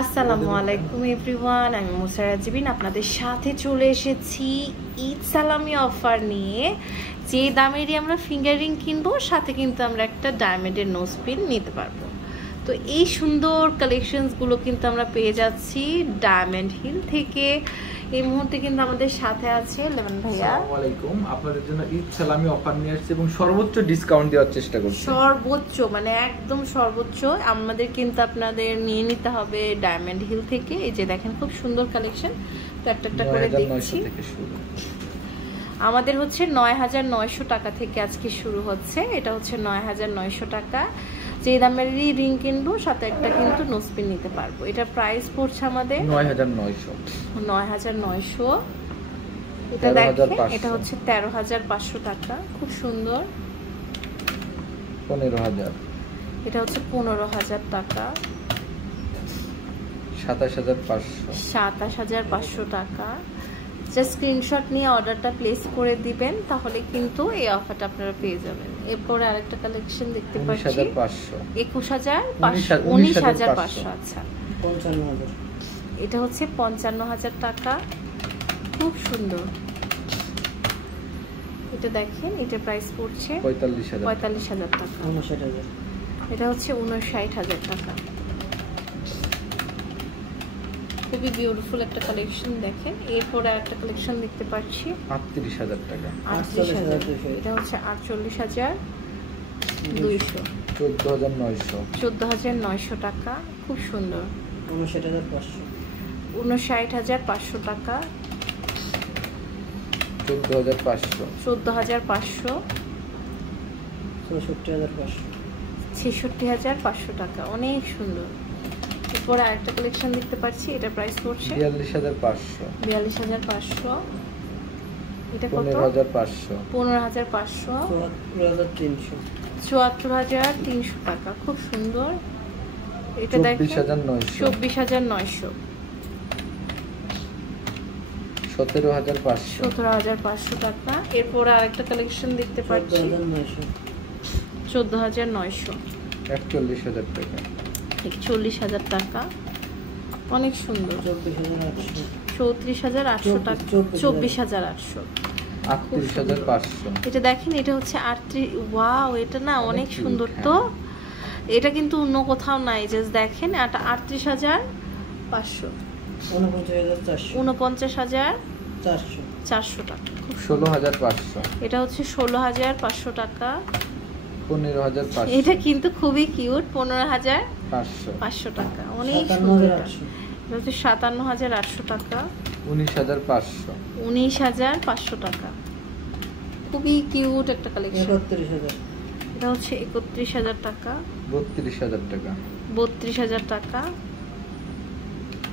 আসসালামু আলাইকুম এভরিওয়ান, আমি মুসারা জিবিন আপনাদের সাথে চলে এসেছি ঈদ সালামি অফার নিয়ে। যে দামেরই আমরা ফিঙ্গারিং কিনবো, সাথে কিন্তু আমরা একটা ডায়মন্ডের নোজ পিন নিতে পারবো। তো এই সুন্দর কালেকশনসগুলো কিন্তু আমরা পেয়ে যাচ্ছি ডায়মন্ড হিল থেকে। এই মুহূর্তে কিন্তু আমাদের সাথে আছে লেমন ভাইয়া। আসসালামু আলাইকুম, আপনাদের জন্য ঈদ সালামি অফার নিয়ে আসছে এবং সর্বোচ্চ ডিসকাউন্ট দেওয়ার চেষ্টা করছি। সর্বোচ্চ মানে একদম সর্বোচ্চ আমাদের কিন্তু আপনাদের নিয়ে নিতে হবে ডায়মন্ড হিল থেকে। এই যে দেখেন খুব সুন্দর কালেকশন, তো একটা করে দেখছি। আমাদের হচ্ছে ৯৯০০ টাকা থেকে আজকে শুরু হচ্ছে। এটা হচ্ছে ৯৯০০ টাকা। যে দামেরই রিং কিনবো, সাথে একটা কিন্তু নোজপিন নিতে পারবো। এটা প্রাইস পড়ছে আমাদের ৯৯০০। এটা দেখেন, এটা হচ্ছে ১৩৫০০ টাকা। খুব সুন্দর। ১৫০০০। এটা হচ্ছে ১৫০০০ টাকা। ২৭৫০০ টাকা। জাস্ট স্ক্রিনশট নিয়ে অর্ডারটা প্লেস করে দিবেন, তাহলে কিন্তু এই অফারটা আপনারা পেয়ে যাবেন। এরপরে আরেকটা কালেকশন দেখতে পাচ্ছি ১৯৫০০। আচ্ছা, ৫৫০০০। এটা হচ্ছে ৫৫০০০ টাকা। খুব সুন্দর। এটা দেখেন, এটা প্রাইস পড়ছে ৪৫০০০ টাকা। ৫৯০০০। এটা হচ্ছে ৫৯০০০ টাকা। খুবই বিউটিফুল একটা কালেকশন দেখেন। এরপরে একটা কালেকশন দেখতে পাচ্ছি ৩৮০০০ টাকা। ৩৮০০০। এটা হচ্ছে ৪৮২০০। ১৪৯০০ টাকা। খুব সুন্দর। ৫৯০৫০০। ৫৯৫০০ টাকা। ১৪৫০০। ১৪৫০০। ৬৬৫০০। ৬৬৫০০ টাকা। অনেক সুন্দর। এরপরে আরেকটা কালেকশন দেখতে পাচ্ছি, এটা প্রাইস পড়ছে ৪২৫০০। ৪২৫০০। এটা কত? ১৫৫০০। ১৫৫০০। ৭৪৩০০ টাকা। খুব সুন্দর। এটা দেখেন ২৪৯০০। ১৭৫০০ টাকা। এরপরে আরেকটা কালেকশন দেখতে পাচ্ছি ১৪৯০০। ৪১০০০ টাকা। ৪১০০০ টাকা। অনেক সুন্দর। ৩৪৮০০ টাকা। ২৪৮০০। ৩৮৫০০। এটা দেখেন, এটা হচ্ছে ৩৮। ওয়াও, এটা না অনেক সুন্দর। তো এটা কিন্তু অন্য কোথাও নাই। জাস্ট দেখেন, এটা ৩৮৫০০। ৪৯৪০০ টাকা। ১৬৫০০। এটা হচ্ছে ১৬৫০০ টাকা। ১৫৫০০। এটা কিন্তু খুবই কিউট। ১৫৫০০ টাকা। অনেক সুন্দর। এটা হচ্ছে ৫৭৮০০ টাকা। ১৯৫০০। ১৯৫০০ টাকা। খুবই কিউট একটা কালেকশন। ৩১০০০। এটা হচ্ছে ৩১০০০ টাকা। ৩২০০০ টাকা। ৩২০০০ টাকা।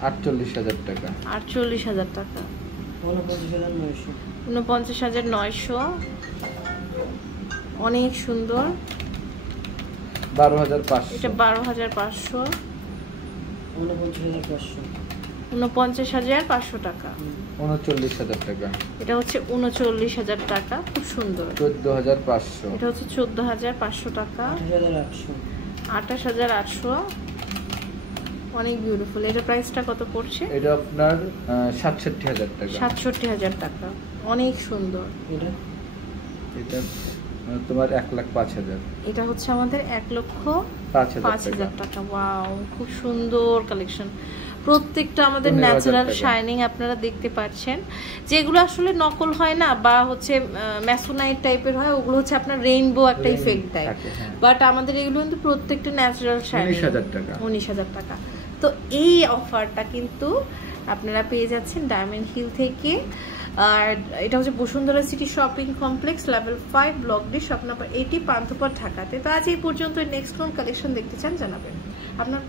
৪৮০০০ টাকা। ৪৮০০০ টাকা। ৪৯৯০০। ৪৯৯০০। অনেক সুন্দর। ১২৫০০। এটা ১২৫০০। ৪৯৫০০। ৪৯৫০০ টাকা। ৩৯০০০ টাকা। এটা হচ্ছে ৩৯০০০ টাকা। খুব সুন্দর। ১৪৫০০। এটা হচ্ছে ১৪৫০০ টাকা। ২৮৮০০। ২৮৮০০। অনেক বিউটিফুল। এটা প্রাইসটা কত পড়ছে? এটা আপনার ৬৭০০০ টাকা। ৬৭০০০ টাকা। অনেক সুন্দর। এটা তোমার ১,০৫,০০০। এটা হচ্ছে আমাদের ১,০৫,০০০ টাকা। ওয়াও, খুব সুন্দর কালেকশন। প্রত্যেকটা আমাদের ন্যাচারাল শাইনিং আপনারা দেখতে পাচ্ছেন। যেগুলো আসলে নকল হয় না, বা হচ্ছে ম্যাসোনাইট টাইপের হয়, ওগুলো হচ্ছে আপনার রেইনবো একটা ইফেক্ট দেয়। বাট আমাদের এগুলো কিন্তু প্রত্যেকটা ন্যাচারাল শাইনিং। ১৯০০০ টাকা। তো এই অফারটা কিন্তু আপনারা পেয়ে যাচ্ছেন ডায়মন্ড হিল থেকে। আর এটা হচ্ছে Bashundhara city shopping complex, level 5, block D, shop number 80, Panthapath, ঢাকাতে। তো আজ এই পর্যন্ত। নেক্সট কোন কালেকশন দেখতে চান জানাবেন আপনার।